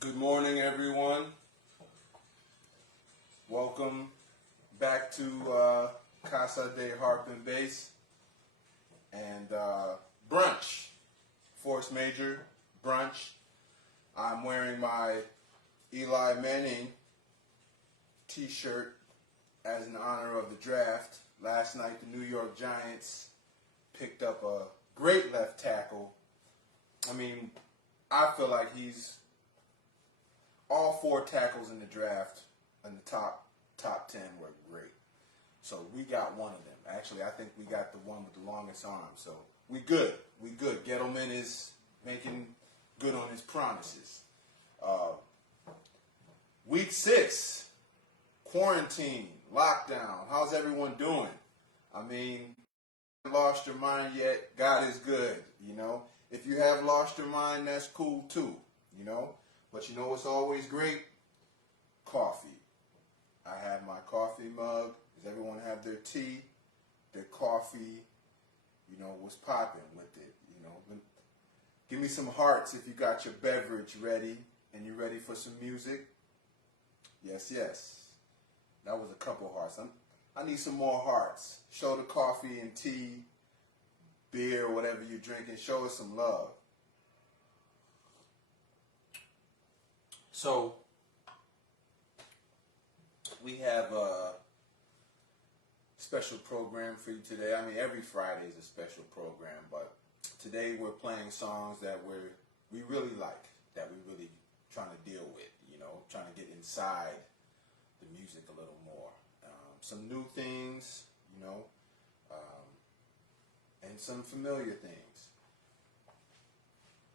Good morning, everyone. Welcome back to Casa de Harp and Bass and brunch, Force Major brunch. I'm wearing my Eli Manning t-shirt as an honor of the draft. Last night, the New York Giants picked up a great left tackle. I mean, I feel like he's all four tackles in the draft in the top 10 were great. So we got one of them. Actually, I think we got the one with the longest arm. So we good. We good. Gettleman is making good on his promises. Week 6, quarantine, lockdown. How's everyone doing? I mean, lost your mind yet? God is good, you know. If you have lost your mind, that's cool too, you know. But you know what's always great? Coffee. I have my coffee mug. Does everyone have their tea, their coffee? You know, what's popping with it? You know, give me some hearts if you got your beverage ready and you're ready for some music. Yes, yes. That was a couple hearts. I need some more hearts. Show the coffee and tea, beer, whatever you're drinking. Show us some love. So, we have a special program for you today. I mean, every Friday is a special program, but today we're playing songs that we really like, that we really trying to deal with, you know, trying to get inside the music a little more. Some new things, you know, and some familiar things.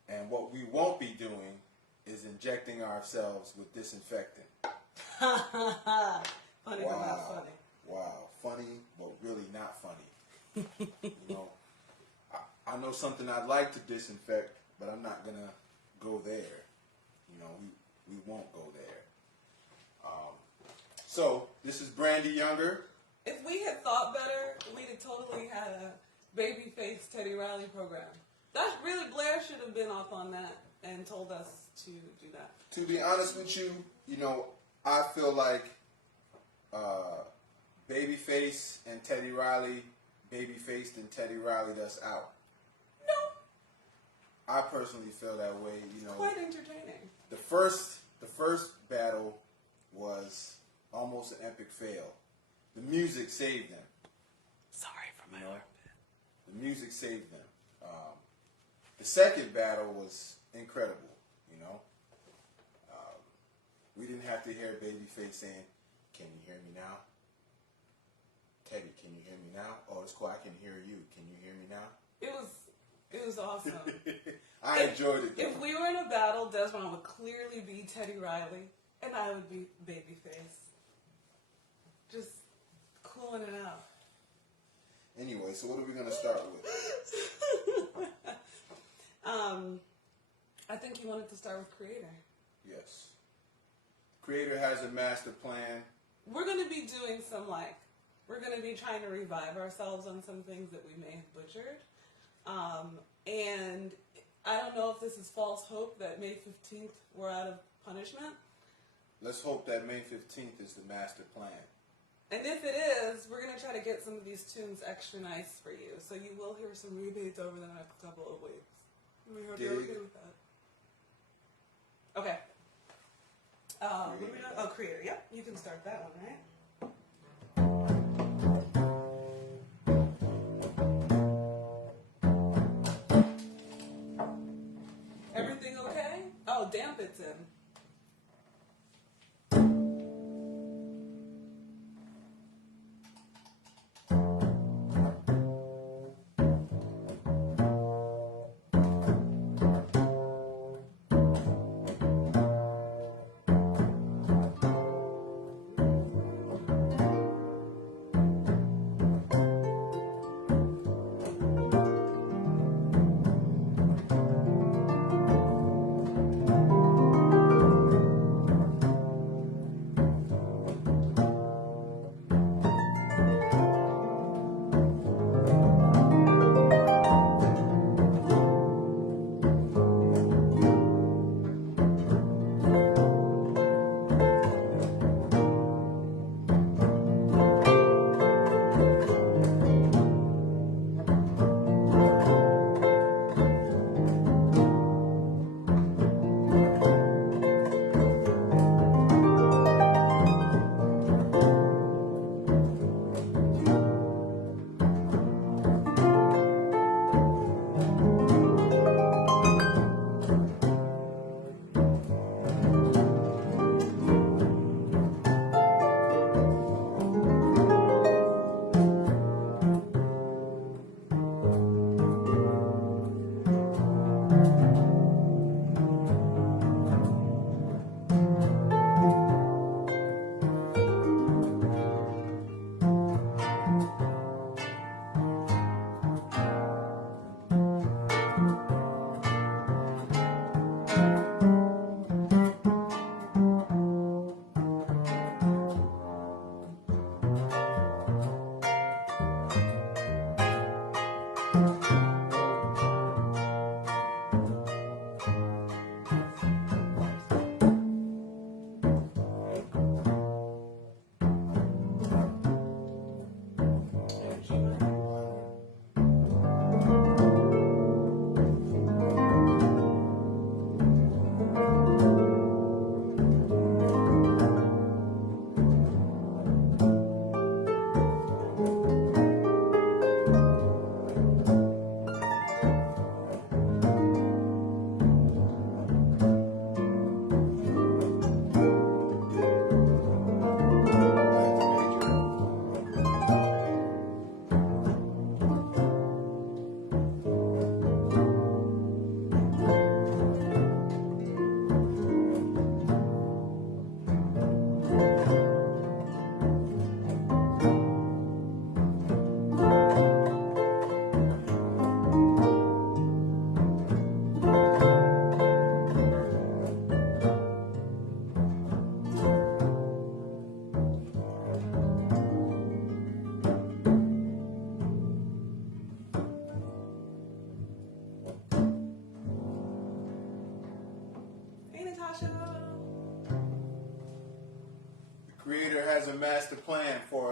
And what we won't be doing is injecting ourselves with disinfectant. Funny but not funny. Wow, funny but really not funny. You know, I know something I'd like to disinfect, but I'm not gonna go there. You know, we won't go there. So this is Brandee Younger. If we had thought better, we'd have totally had a Babyface Teddy Riley program. That's really, Blair should have been off on that and told us to do that. To be honest with you, you know, I feel like Babyface and Teddy Riley, Babyface and Teddy Riley us out. No. I personally feel that way. You know, quite entertaining. The first battle was almost an epic fail. The music saved them. Sorry for my armpit. The music saved them. The second battle was incredible. You know, we didn't have to hear Babyface saying, "Can you hear me now?" Teddy, can you hear me now? Oh, it's cool. I can hear you. Can you hear me now? It was awesome. I enjoyed it. If we were in a battle, Dezron would clearly be Teddy Riley, and I would be Babyface. Just cooling it out. Anyway, so what are we going to start with? I think you wanted to start with Creator. Yes. Creator has a master plan. We're going to be doing we're going to be trying to revive ourselves on some things that we may have butchered. And I don't know if this is false hope that May 15th we're out of punishment. Let's hope that May 15th is the master plan. And if it is, we're going to try to get some of these tunes extra nice for you. So you will hear some rebates over the next couple of weeks. We hope you're okay with that. Okay. What are we doing? Oh, Creator. Yep, you can start that one, right? Everything okay? Oh, damp it's in.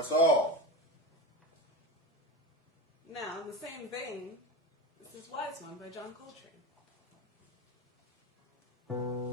us all. Now, in the same vein, this is Wise One by John Coltrane. Ooh.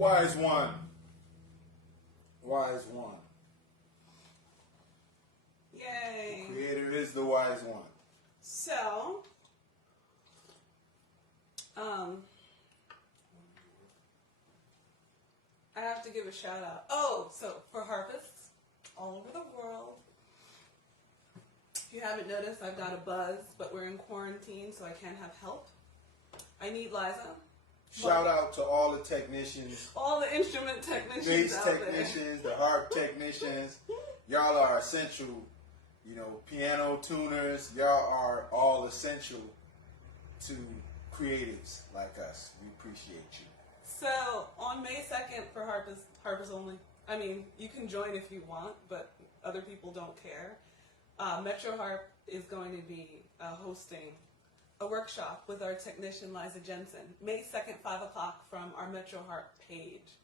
Wise one. Wise one. Yay. The creator is the wise one. So, I have to give a shout out. Oh, so for harpists all over the world, if you haven't noticed, I've got a buzz, but we're in quarantine, so I can't have help. I need Liza. Shout out to all the technicians, All the instrument technicians bass out technicians, the harp technicians. Y'all are essential. You know, piano tuners. Y'all are all essential to creatives like us. We appreciate you. So on May 2nd for harpists only. I mean, you can join if you want, but other people don't care. Metro Harp is going to be hosting a workshop with our technician Liza Jensen, May 2nd, 5 o'clock from our Metro Harp page.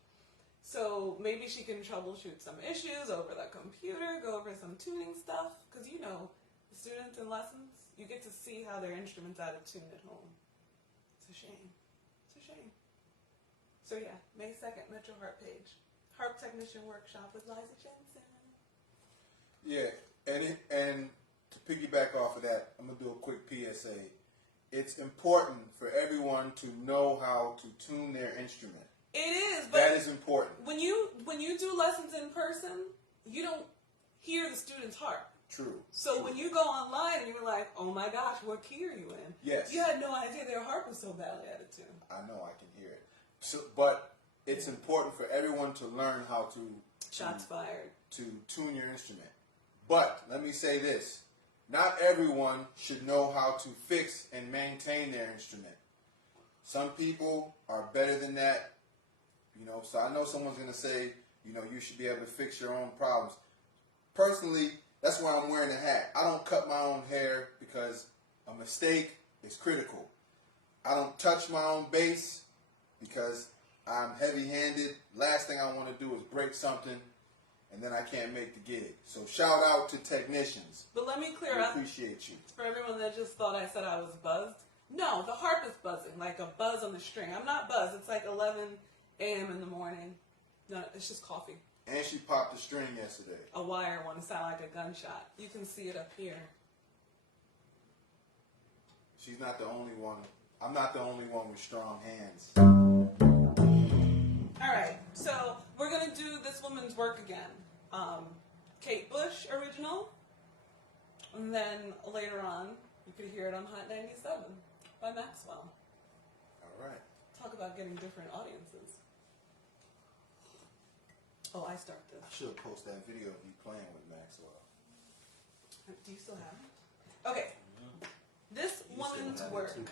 So maybe she can troubleshoot some issues over the computer, go over some tuning stuff, because you know, the students in lessons, you get to see how their instrument's out of tune at home. It's a shame. It's a shame. So yeah, May 2nd, Metro Harp page. Harp technician workshop with Liza Jensen. Yeah, and to piggyback off of that, I'm gonna do a quick PSA. It's important for everyone to know how to tune their instrument. It is, but that is important. When you do lessons in person, you don't hear the student's harp. True. So True. when you go online and you're like, oh my gosh, what key are you in? Yes. You had no idea their harp was so badly out of tune. I know, I can hear it. So, but it's important for everyone to learn how to Shots fired. To tune your instrument. But let me say this. Not everyone should know how to fix and maintain their instrument. Some people are better than that. You know, so I know someone's going to say, you know, you should be able to fix your own problems. Personally, that's why I'm wearing a hat. I don't cut my own hair because a mistake is critical. I don't touch my own bass because I'm heavy-handed. Last thing I want to do is break something and then I can't make the gig. So shout out to technicians. But let me clear We up appreciate you. for everyone that just thought I said I was buzzed. No, the harp is buzzing, like a buzz on the string. I'm not buzzed. It's like 11 a.m. in the morning. No, it's just coffee. And she popped a string yesterday. A wire one sound like a gunshot. You can see it up here. She's not the only one. I'm not the only one with strong hands. All right, so we're gonna do this woman's work again. Kate Bush original, and then later on you could hear it on Hot 97 by Maxwell. All right. Talk about getting different audiences. Oh, I start I this. should post that video of you playing with Maxwell. Do you still have it? Okay. This You still woman's have it work. too.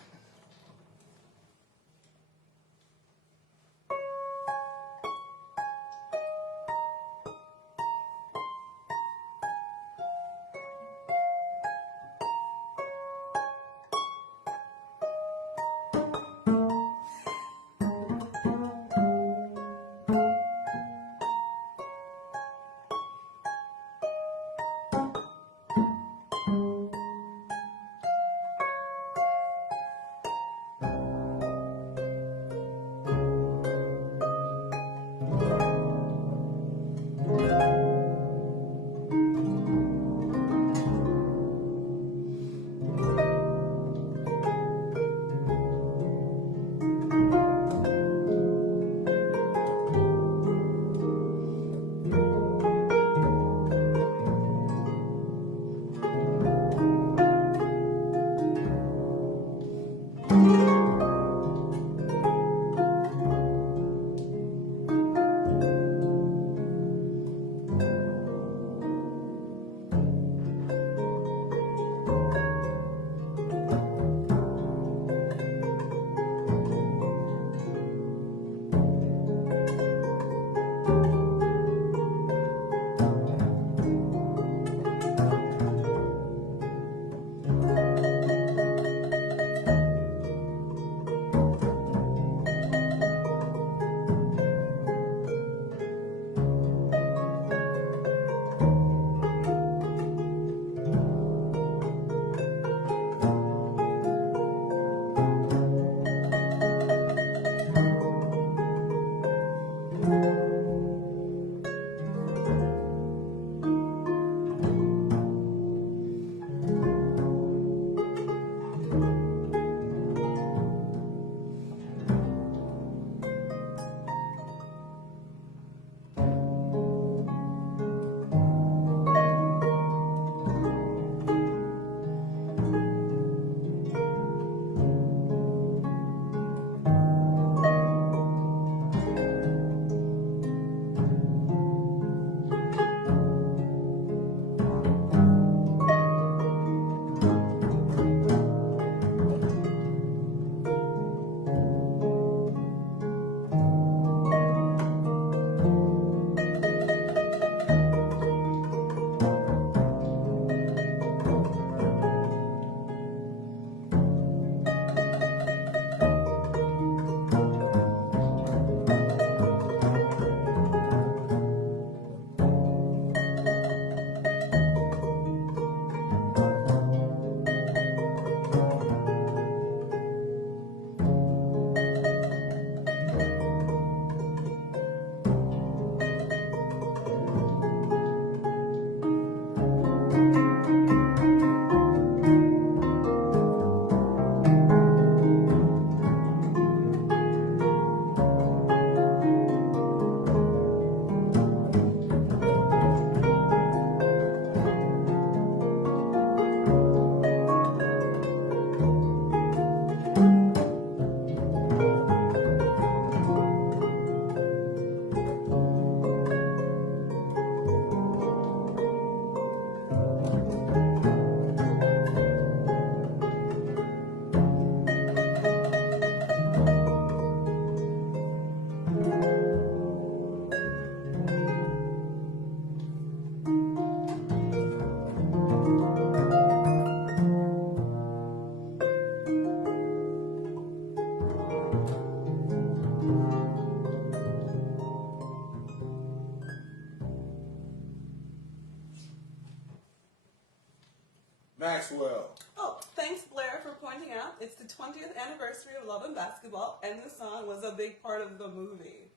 Maxwell. Oh, thanks Blair for pointing out. It's the 20th anniversary of Love and Basketball, and the song was a big part of the movie.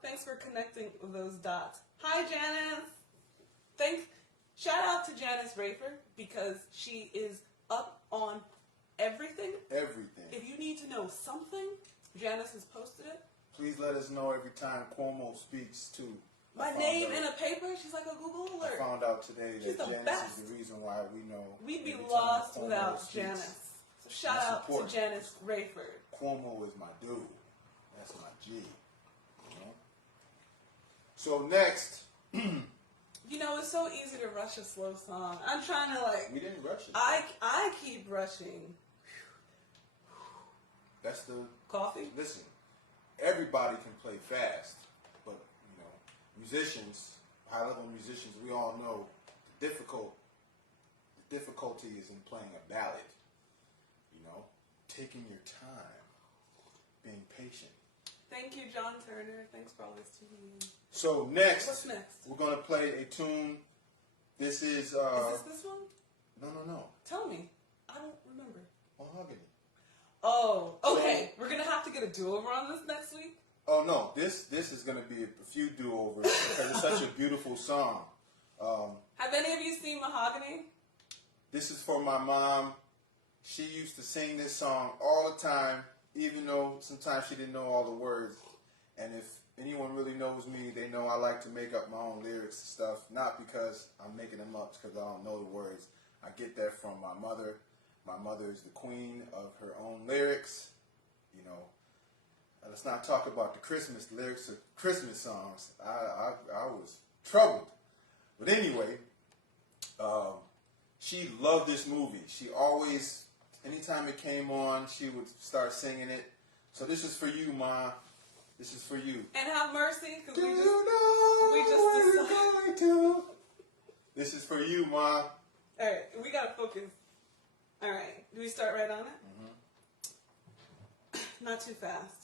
Thanks for connecting those dots. Hi, Janice. Shout out to Janice Rafer because she is up on everything. Everything. If you need to know something, Janice has posted it. Please let us know every time Cuomo speaks too. My name in a paper, she's like a Google alert. I found out today She's that the Janice best. is the reason why we know. We'd be every time lost Cuomo without speaks. Janice. So shout out to Janice Rayford. Cuomo is my dude. That's my G. You know? So next. You know, it's so easy to rush a slow song. I'm trying to We didn't rush it. I keep rushing. That's the Coffee? Listen, everybody can play fast, but you know, musicians, high-level musicians, we all know the difficulty is in playing a ballad. You know, taking your time, being patient. Thank you, John Turner. Thanks for all this tuning in. So next, What's next? we're gonna play a tune. This is. Is this one? No. Tell me. I don't remember. Mahogany. Oh, okay. We're gonna have to get a do-over on this next week. Oh no, this is gonna be a few do-overs because it's such a beautiful song. Have any of you seen Mahogany? This is for my mom. She used to sing this song all the time, even though sometimes she didn't know all the words. And if anyone really knows me, they know I like to make up my own lyrics and stuff. Not because I'm making them up, because I don't know the words. I get that from my mother. My mother is the queen of her own lyrics. You know, let's not talk about the Christmas lyrics of Christmas songs. I was troubled. But anyway, she loved this movie. She always, anytime it came on, she would start singing it. So this is for you, Ma. This is for you. And have mercy, because we just we're going to. This is for you, Ma. All right, we gotta focus. All right, do we start right on it? Mm-hmm. Not too fast.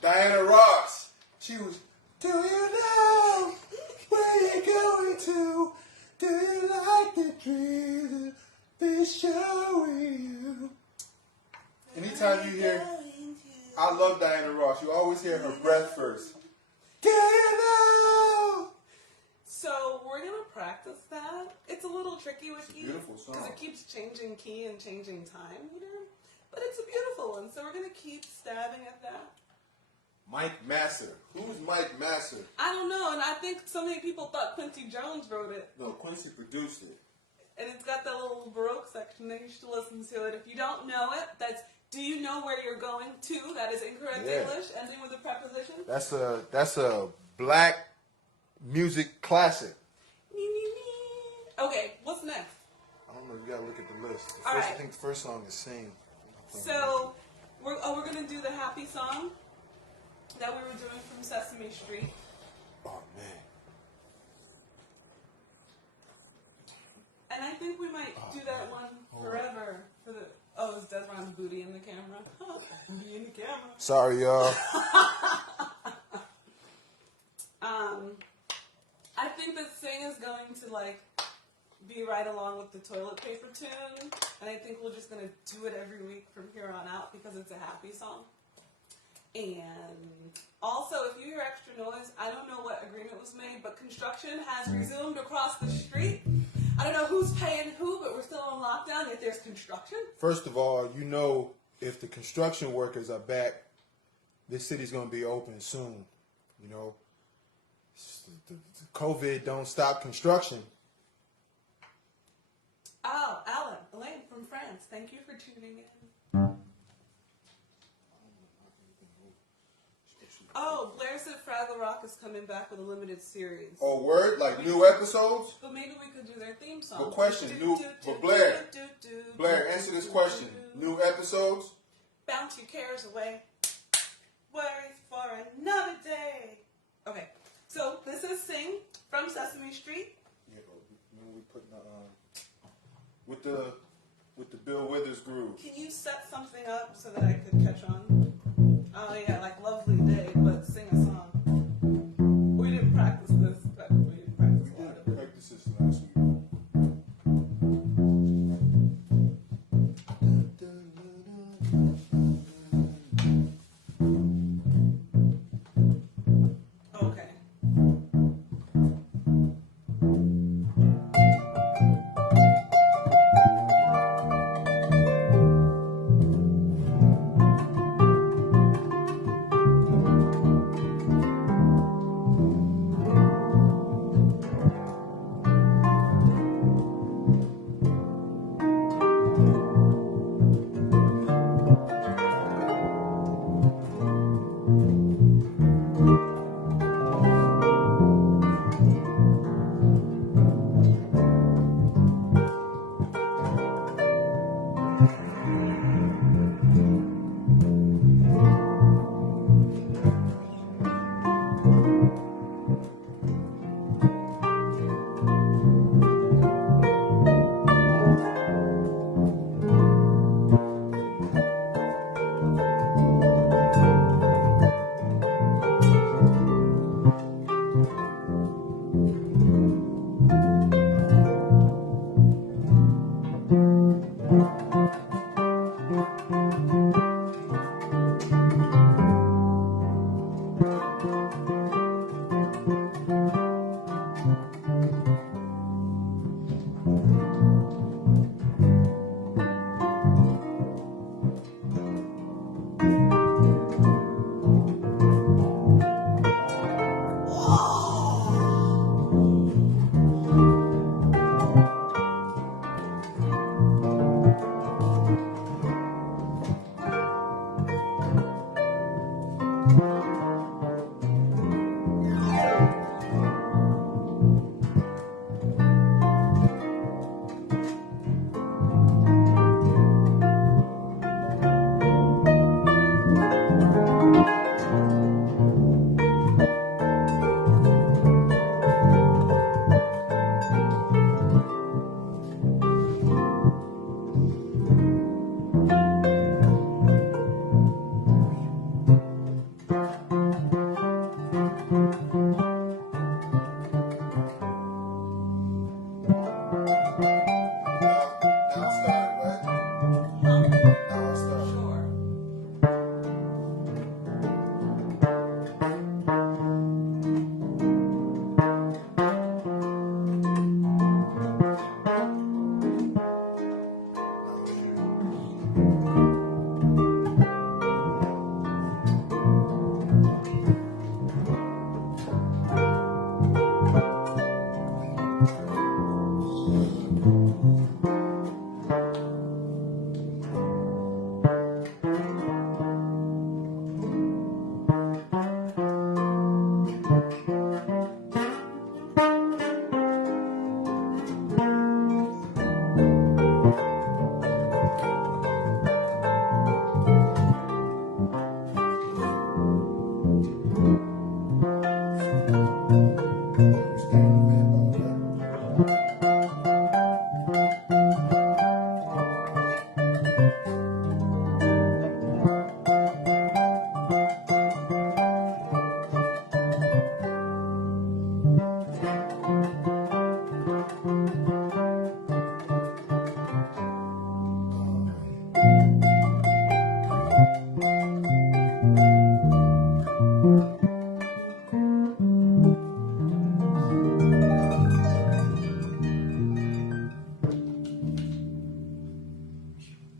Diana Ross. She was, do you know where you're going to? Do you like the dreams they're showing you? Anytime you hear, I love Diana Ross. You always hear her breath first. Do you know? So we're gonna practice that. It's a little tricky with key. Beautiful song. Because it keeps changing key and changing time meter. But it's a beautiful one, so we're gonna keep stabbing at that. Mike Masser. Who's Mike Masser? I don't know, and I think so many people thought Quincy Jones wrote it. No, Quincy produced it. And it's got that little Baroque section that you should listen to it. If you don't know it, that's do you know where you're going to? That is incorrect English, ending with a preposition. That's a black music classic. Okay, what's next? I don't know. You gotta look at the list. All right. I think the first song is "Sing." So we're gonna do the happy song that we were doing from Sesame Street. Oh man. And I think we might do that one forever for the. Oh, is Dezron's booty in the camera? Booty in the camera. Sorry, y'all. I think that Sing is going to like be right along with the toilet paper tune, and I think we're just gonna do it every week from here on out because it's a happy song. And also, if you hear extra noise, I don't know what agreement was made, but construction has resumed across the street. I don't know who's paying who, but we're still on lockdown. If there's construction, First of all, you know, if the construction workers are back, this city's gonna be open soon. You know, COVID don't stop construction. oh, Elaine from France, thank you for tuning in. Oh, Blair said Fraggle Rock is coming back with a limited series. Oh, word? Like new episodes? But maybe we could do their theme song. But question, Blair, answer this question. New episodes? Bounce your cares away. Worries for another day. Okay, so this is Sing from Sesame Street. Yeah, when we put with the Bill Withers groove. Can you set something up so that I could catch on? Oh yeah, like Lovely Day, but sing a song. We didn't practice this, but we didn't practice a lot of it. Practice this last week. Okay.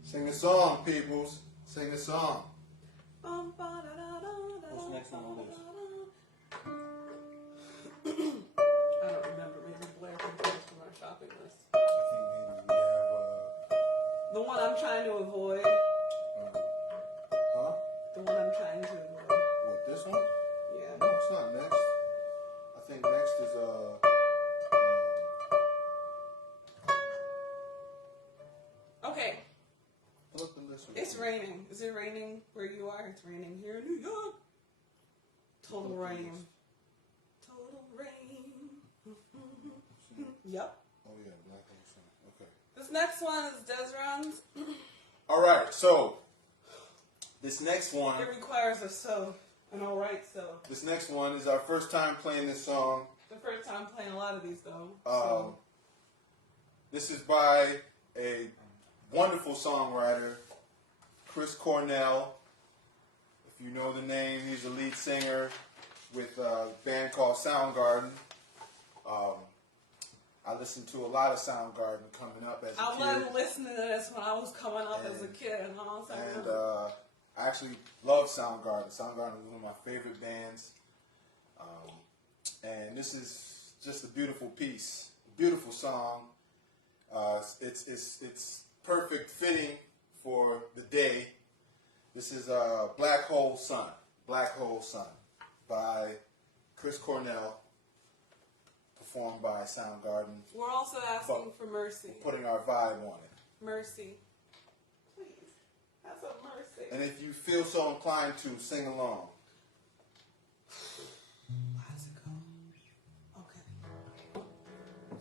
Sing the song, peoples. Sing the song. What's next on the list? I don't remember. Maybe Blair can post from our shopping list. I think maybe we have. The one I'm trying to avoid. Huh? The one I'm trying to avoid. What, this one? Yeah. No, it's not next. I think next is Okay. pull up the list. It's raining. Is it raining where you are? It's raining here in New York. Total rain. Total rain. Yep. Oh yeah, Black Hole Sun. Okay. This next one is Dezron's. All right, so this next one. It requires a so, an alright so. This next one is our first time playing this song. The first time playing a lot of these though. This is by a wonderful songwriter, Chris Cornell. If you know the name, he's the lead singer with a band called Soundgarden. I listened to a lot of Soundgarden coming up as a I kid. wasn't listening to this when I was coming up as a kid. And I actually love Soundgarden. Soundgarden is one of my favorite bands. And this is just a beautiful piece, beautiful song. It's perfect fitting for the day. This is Black Hole Sun by Chris Cornell, performed by Soundgarden. we're also asking for mercy. Putting our vibe on it. Mercy. Please. Have some mercy. And if you feel so inclined to, sing along. Classical. Okay.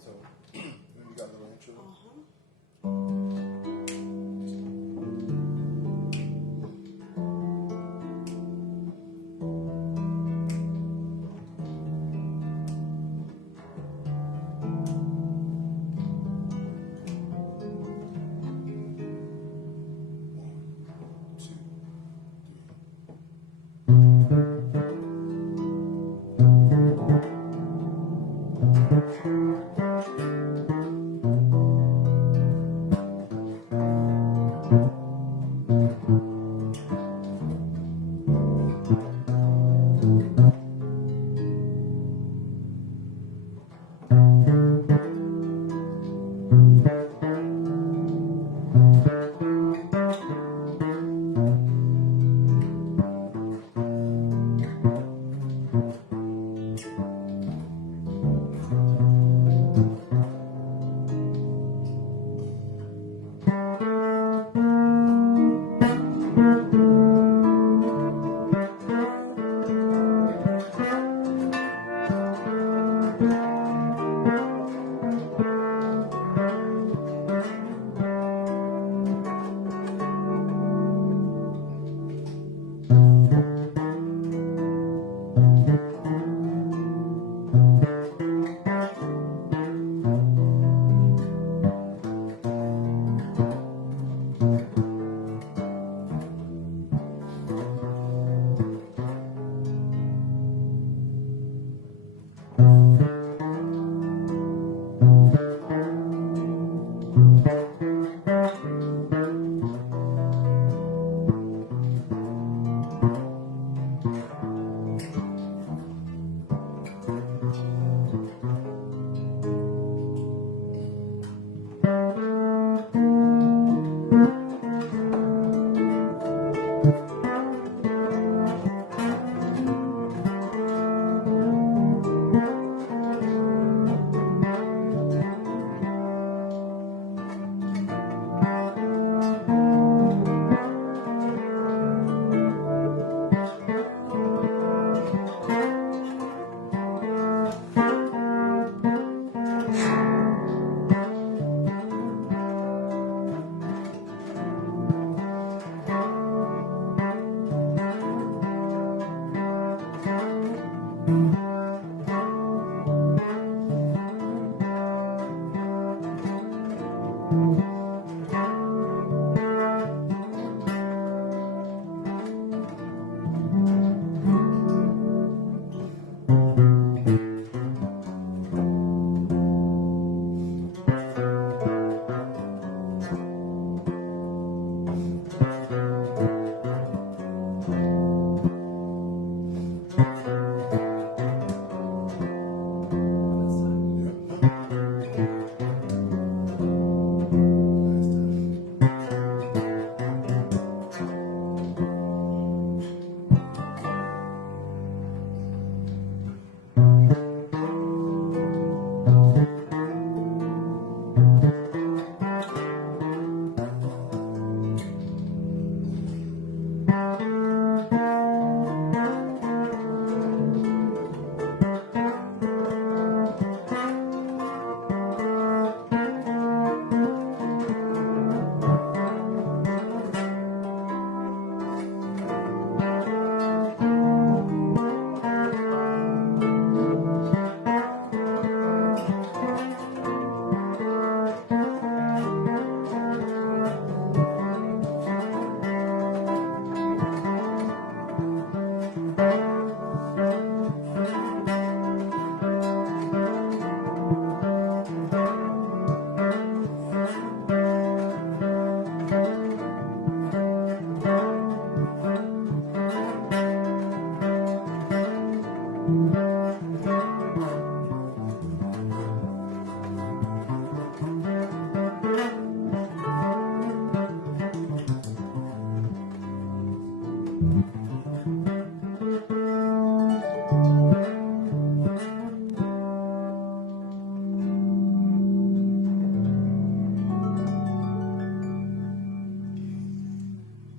So, you got a little intro? One, two, three.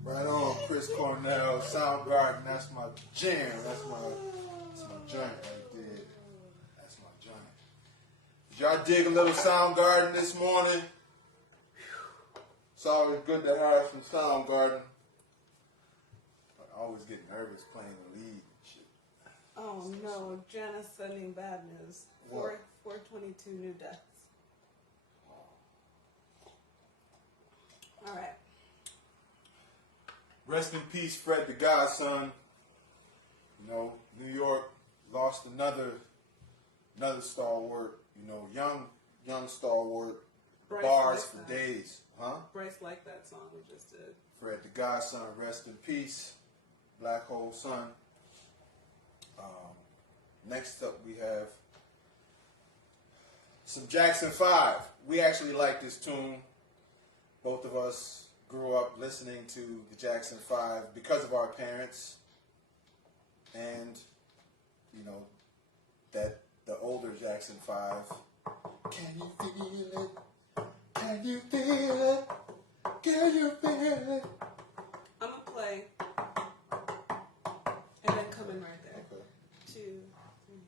Right on, Chris Cornell, Soundgarden. That's my jam. That's my joint right there. That's my joint. Did y'all dig a little Soundgarden this morning? It's always good to have some Soundgarden. I always get nervous playing the lead and shit. Oh no, Janice sending bad news. What? 422 new deaths. All right. Rest in peace, Fred the Godson. You know, New York lost another stalwart. You know, young stalwart. Bryce Bars liked for that. days, huh? Bryce liked that song we just did. Fred the Godson, rest in peace. Black Hole Sun. Next up, we have some Jackson 5. We actually like this tune. Both of us grew up listening to the Jackson 5 because of our parents. And, you know, that the older Jackson 5. Can you feel it? Can you feel it? Can you feel it? I'm gonna play and then come in right there. Okay. 2, 3.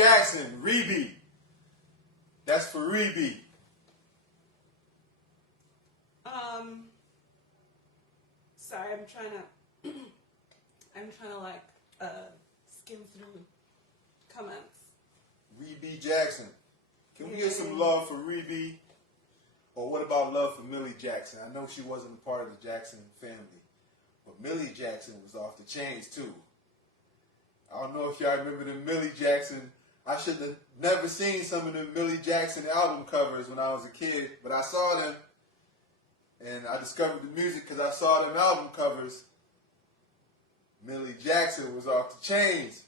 Jackson, Rebe. That's for Rebe. Sorry, I'm trying to like skim through comments. Rebe Jackson. Can we get some love for Rebe? Or what about love for Millie Jackson? I know she wasn't a part of the Jackson family, but Millie Jackson was off the chains too. I don't know if y'all remember the Millie Jackson. I should have never seen some of the Millie Jackson album covers when I was a kid, but I saw them, and I discovered the music because I saw them album covers. Millie Jackson was off the chains.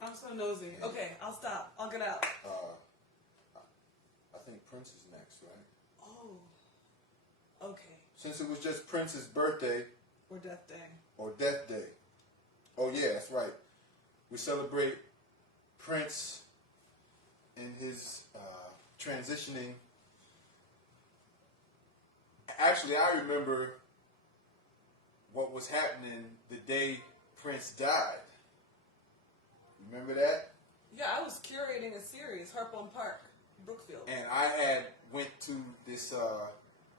I'm so nosy. Okay, I'll stop. I'll get out. I think Prince is next, right? Oh, okay. Since it was just Prince's birthday. Or Death Day. Or Death Day. Oh yeah, that's right. We celebrate Prince and his transitioning. Actually, I remember what was happening the day Prince died. Remember that? Yeah, I was curating a series, Harpon Park, Brookfield. And I had went to this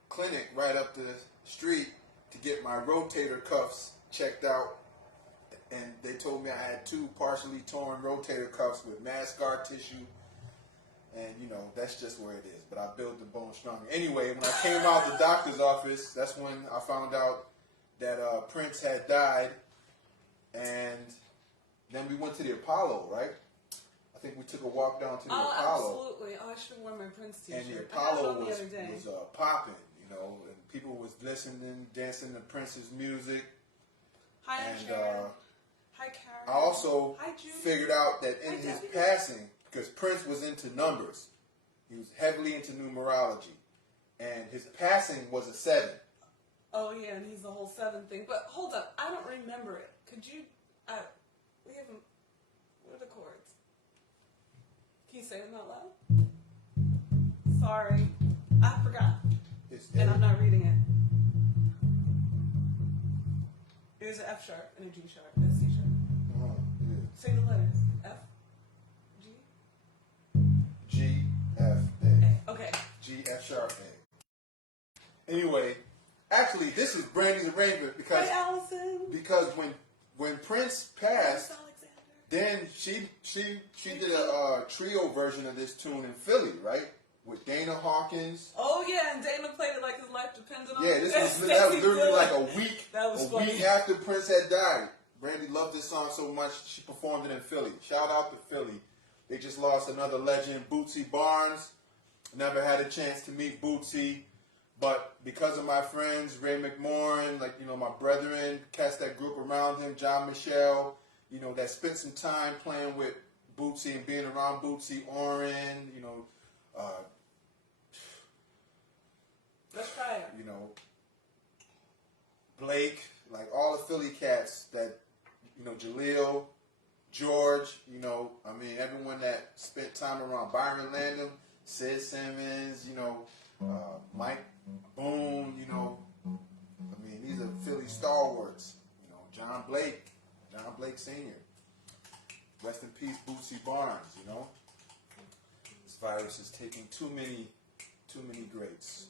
clinic right up the street to get my rotator cuffs checked out. And they told me I had 2 partially torn rotator cuffs with mascar tissue. And, you know, that's just where it is. But I built the bone stronger. Anyway, when I came out the doctor's office, that's when I found out that Prince had died. And then we went to the Apollo, right? I think we took a walk down to the Apollo. Absolutely. Oh, I should have worn my Prince t-shirt. And the Apollo was the popping, you know, and people was listening, dancing to Prince's music. Hi, and Sharon. Hi, Karen. I also Hi, Judy. figured out that in Hi, his Debbie. passing, because Prince was into numbers, he was heavily into numerology, and his passing was a 7. Oh, yeah, and he's the whole 7 thing. But hold up, I don't remember it. Could you, we haven't, what are the chords? Can you say them out loud? Sorry, I forgot. And I'm not reading it. It was an F sharp and a G sharp and a C sharp. Yeah. Say the letters. F, G, G, F, A. Okay. G, F sharp, A. Anyway, actually, this is Brandee's arrangement because Hi, Allison. when Prince passed, then she did a trio version of this tune in Philly, right? With Dana Hawkins. Oh yeah, and Dana played it like his life depended on it. Yeah, that was literally like a week. That was funny. Week after Prince had died. Brandee loved this song so much she performed it in Philly. Shout out to Philly. They just lost another legend, Bootsy Barnes. Never had a chance to meet Bootsy, but because of my friends, Ray McMorrin, like, you know, my brethren, cast that group around him, John Michelle, you know, that spent some time playing with Bootsy and being around Bootsy, Oren, you know, Let's try it. you know, Blake, like all the Philly cats that, you know, Jaleel, George, you know, I mean, everyone that spent time around Byron Landon, Sid Simmons, you know, Mike Boone, you know, I mean, these are Philly stalwarts, you know, John Blake Sr. Rest in peace, Bootsy Barnes, you know. This virus is taking too many greats.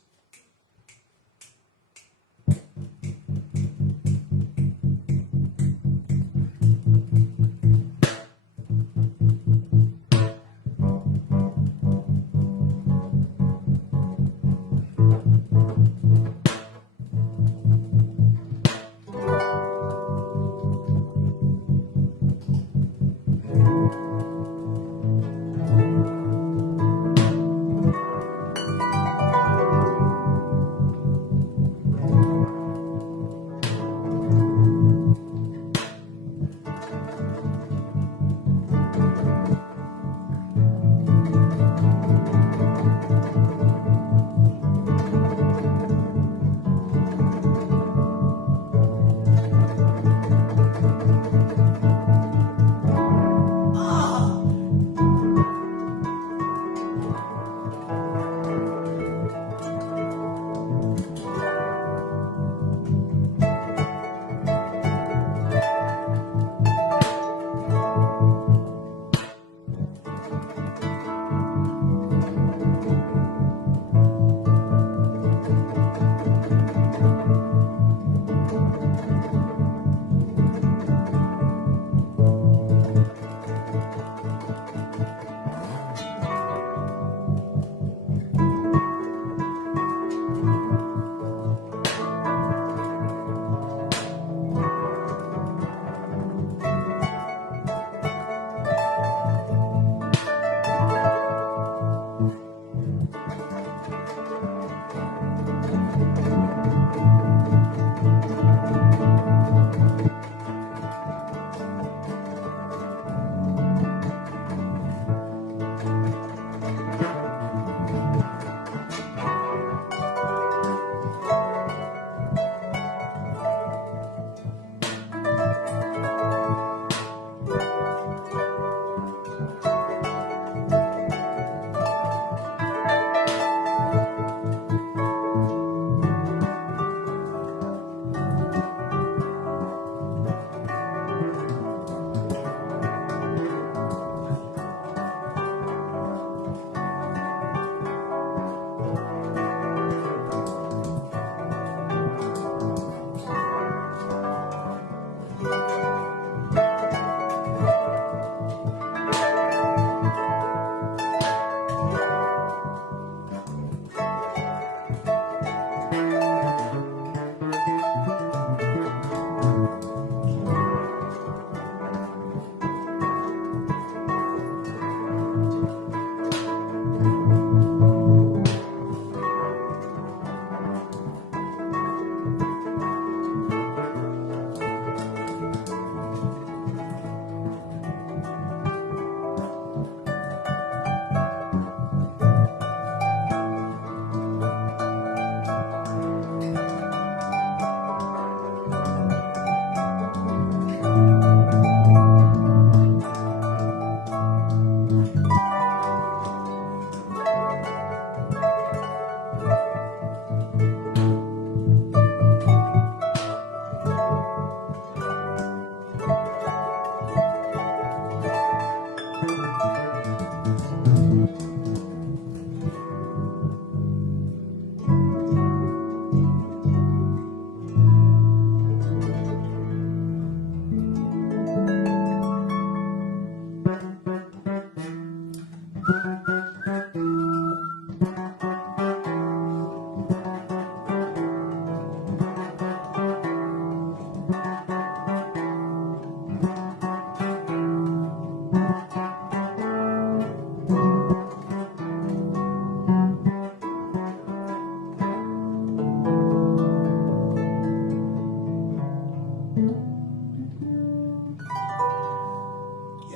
Yeah,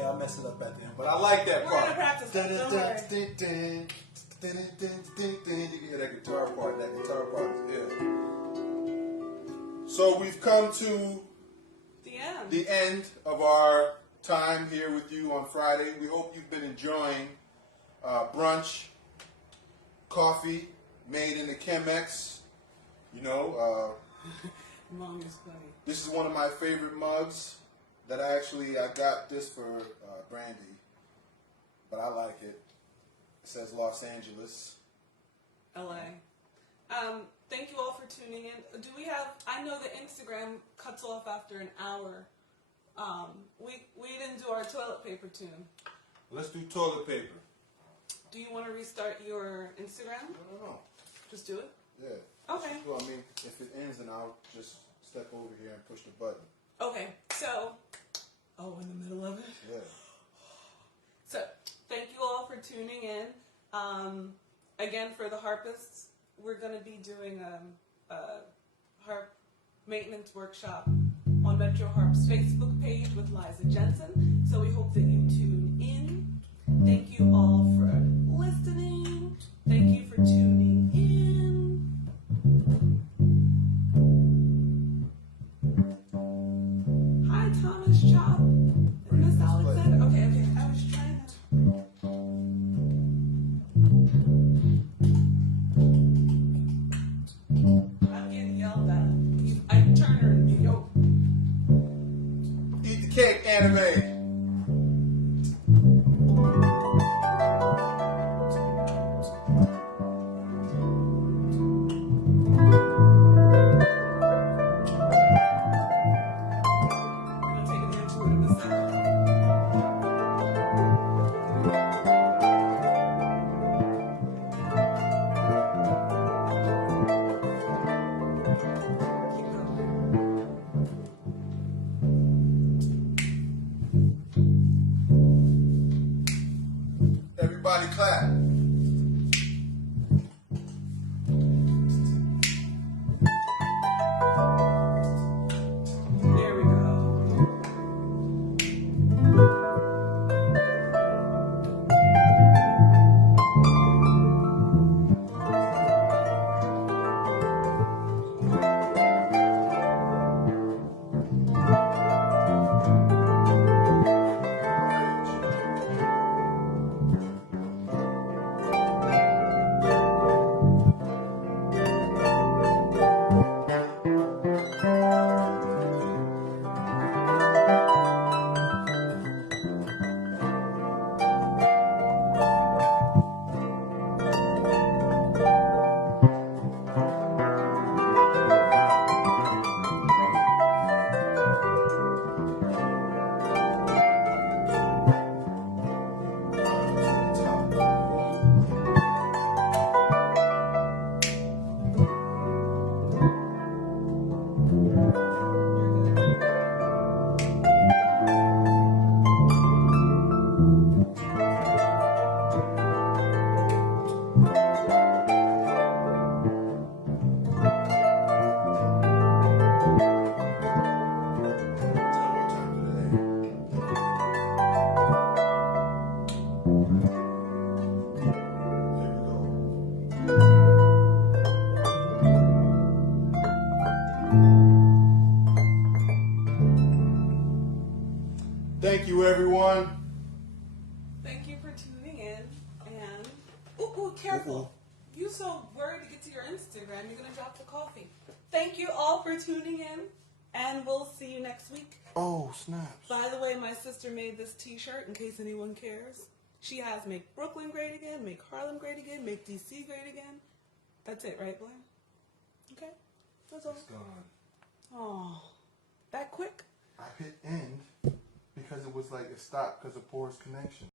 I'll mess it up at the end, but I like that We're part. gonna practice that, don't worry. You can hear that guitar part. That guitar part is ill. So we've come to the end of our time here with you on Friday. We hope you've been enjoying brunch, coffee made in the Chemex. You know, Mom is funny. this is one of my favorite mugs that I got this for Brandee, but I like it. It says Los Angeles. LA. Thank you all for tuning in. Do we have? I know that Instagram cuts off after an hour. We didn't do our toilet paper tune. Let's do toilet paper. Do you want to restart your Instagram? No. Just do it. Yeah. Okay. Well, I mean, if it ends, then I'll just step over here and push the button. Okay. So, in the middle of it. Yeah. So, thank you all for tuning in. Again, for the harpists, we're going to be doing a harp maintenance workshop on Metro Harp's Facebook page with Liza Jensen. So we hope that you tune in. Thank you all for listening. Thank you for tuning in. Hi, Thomas Chop and Miss Alexander. Okay. I was trying to. I'm getting yelled at. I turn her and be yo. Eat the cake, anime. I'm gonna take it into it in a second. Keep going. Everybody clap. There we go. Thank you, everyone. Thank you for tuning in. And careful. You so worried to get to your Instagram, you're gonna drop the coffee. Thank you all for tuning in, and we'll see you next week. Oh, snaps. By the way, my sister made this T-shirt in case anyone cares. She has "Make Brooklyn Great Again," "Make Harlem Great Again," "Make DC Great Again." That's it, right, Blaine? Okay, that's all. It's gone. Oh, that quick? I hit end because it was like it stopped because of poor connection.